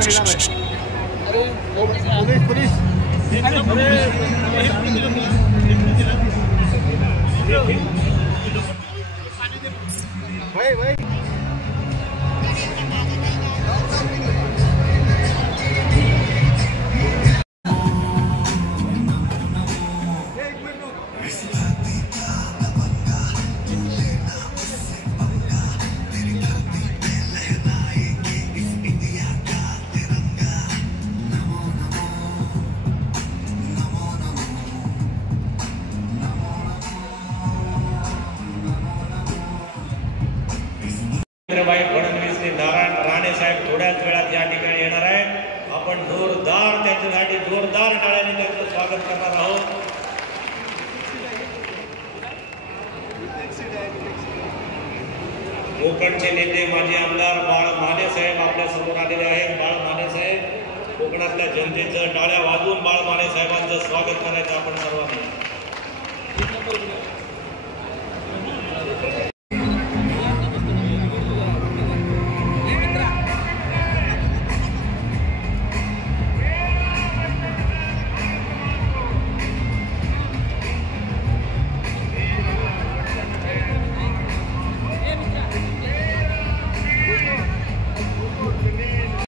पुलिस भाई फडणवीस नारायण राणे साहेब थोड्याच वेळात या ठिकाणी येणार आहेत। आपण जोरदार त्यांच्यासाठी जोरदार टाळ्यांनी त्यांचं स्वागत करणार आहोत। कोकणचे नेते माजी आमदार बाळ माने साहेब आपल्या समोर आलेले आहेत। बाळ माने साहेब, कोकणातल्या जनतेचं टाळ्या वाजवून बाळ माने साहेबांचं स्वागत करायचं आपण सर्वांनी।